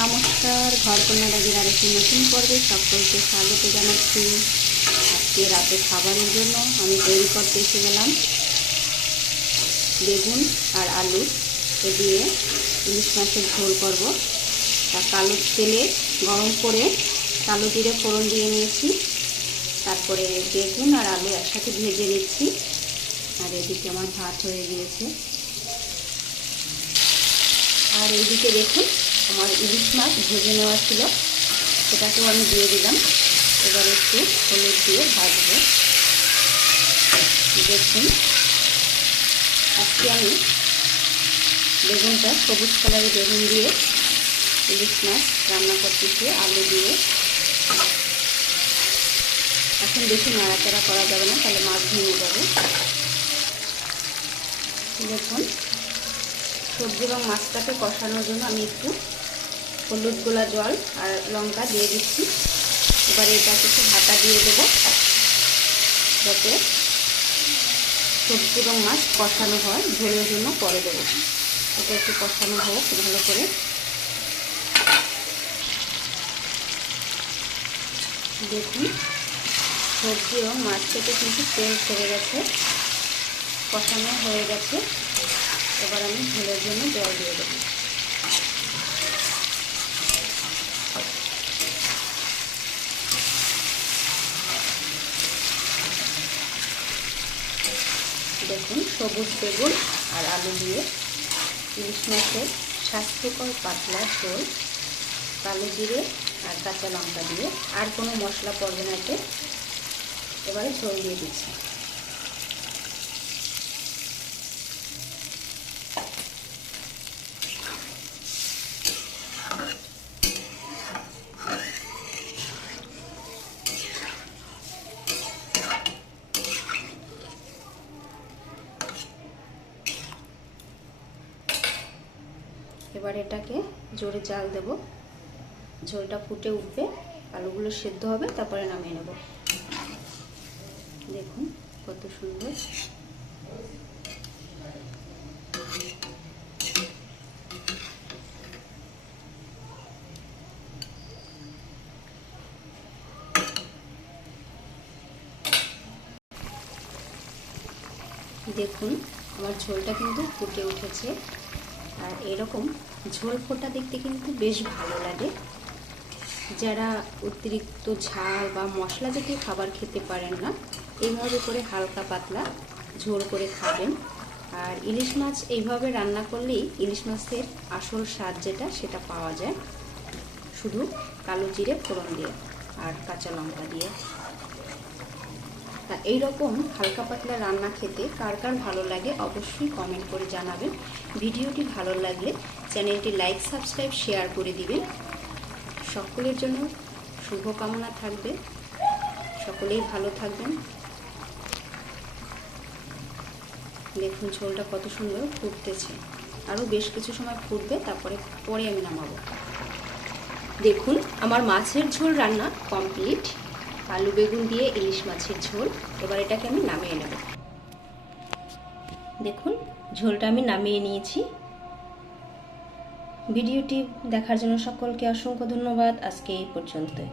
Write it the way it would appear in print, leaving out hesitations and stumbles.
নমস্কার, ঘরকন্যা ডাগির আরেকটি নতুন পর্বে সকলকে স্বাগত জানাচ্ছি। আজকে রাতে খাবারের জন্য আমি তৈরি করতে এসে গেলাম বেগুন আর আলু দিয়ে ইলিশ মাছের ঝোল করব। তা কালো তেলে গরম করে কালো জিরে ফোড়ন দিয়ে নিয়েছি, তারপরে বেগুন আর আলু একসাথে ভেজে নিচ্ছি। আর এদিকে আমার ভাত হয়ে গিয়েছে। আর এইদিকে দেখুন আমার ইলিশ মাছ ভেজে নেওয়া ছিল, সেটাকেও আমি দিয়ে দিলাম। এবার একটু হলুদ দিয়ে ভাজবো। দেখুন আজকে আমি বেগুনটা সবুজ কালারের বেগুন দিয়ে ইলিশ মাছ রান্না করতেছি আলু দিয়ে। এখন বেশি নাড়াচাড়া করা যাবে না, তাহলে মাছ ভেঙে যাবে। দেখুন সবজি এবং মাছটাকে কষানোর জন্য আমি একটু হলুদ গোলা জল আর লঙ্কা দিয়ে দিচ্ছি। এবার এটাকে একটু ঢাকা দিয়ে দেবো যাতে সবজি এবং মাছ কষানো হয়। ঝোলের জন্য পরে দেবো, এটা একটু কষানো হোক ভালো করে। দেখুন সবজি এবং মাছ থেকে কিন্তু তেল ছেড়ে গেছে, কষানো হয়ে গেছে। এবার আমি ঝোলের জন্য জল দিয়ে দেবো। দেখুন সবুজ বেগুন আর আলু দিয়ে ইলিশ মাছের স্বাস্থ্যকর পাতলা ঝোল, কালো জিরে আর কাঁচা লঙ্কা দিয়ে, আর কোনো মশলা পড়বে না এতে। এবারে ঝোল দিয়ে দিচ্ছি। এবার এটাকে জোরে জাল দেব, ঝোলটা ফুটে উঠবে, আলুগুলো সেদ্ধ হবে, তারপরে নামিয়ে নেব। দেখুন কত সুন্দর। দেখুন আমার ঝোলটা কিন্তু ফুটে উঠেছে। আর এরকম ঝোল ফোটা দেখতে কিন্তু বেশ ভালো লাগে। যারা অতিরিক্ত ঝাল বা মশলা জাতীয় খাবার খেতে পারেন না, এইভাবে করে হালকা পাতলা ঝোল করে খাবেন। আর ইলিশ মাছ এইভাবে রান্না করলেই ইলিশ মাছের আসল স্বাদ যেটা সেটা পাওয়া যায়, শুধু কালো জিরে ফোড়ন দিয়ে আর কাঁচা লঙ্কা দিয়ে। তা এইরকম হালকা পাতলা রান্না খেতে কার কার ভালো লাগে অবশ্যই কমেন্ট করে জানাবেন। ভিডিওটি ভালো লাগলে চ্যানেলটি লাইক, সাবস্ক্রাইব, শেয়ার করে দিবেন। সকলের জন্য শুভকামনা থাকবে, সকলেই ভালো থাকবেন। দেখুন ঝোলটা কত সুন্দর ফুটতেছে, আরও বেশ কিছু সময় ফুটবে, তারপরে আমি নামাবো। দেখুন আমার মাছের ঝোল রান্না কমপ্লিট, আলু বেগুন দিয়ে ইলিশ মাছের ঝোল। এবার এটাকে আমি নামিয়ে নেব। দেখুন ঝোলটা আমি নামিয়ে নিয়েছি। ভিডিওটি দেখার জন্য সকলকে অসংখ্য ধন্যবাদ। আজকে এই পর্যন্তই।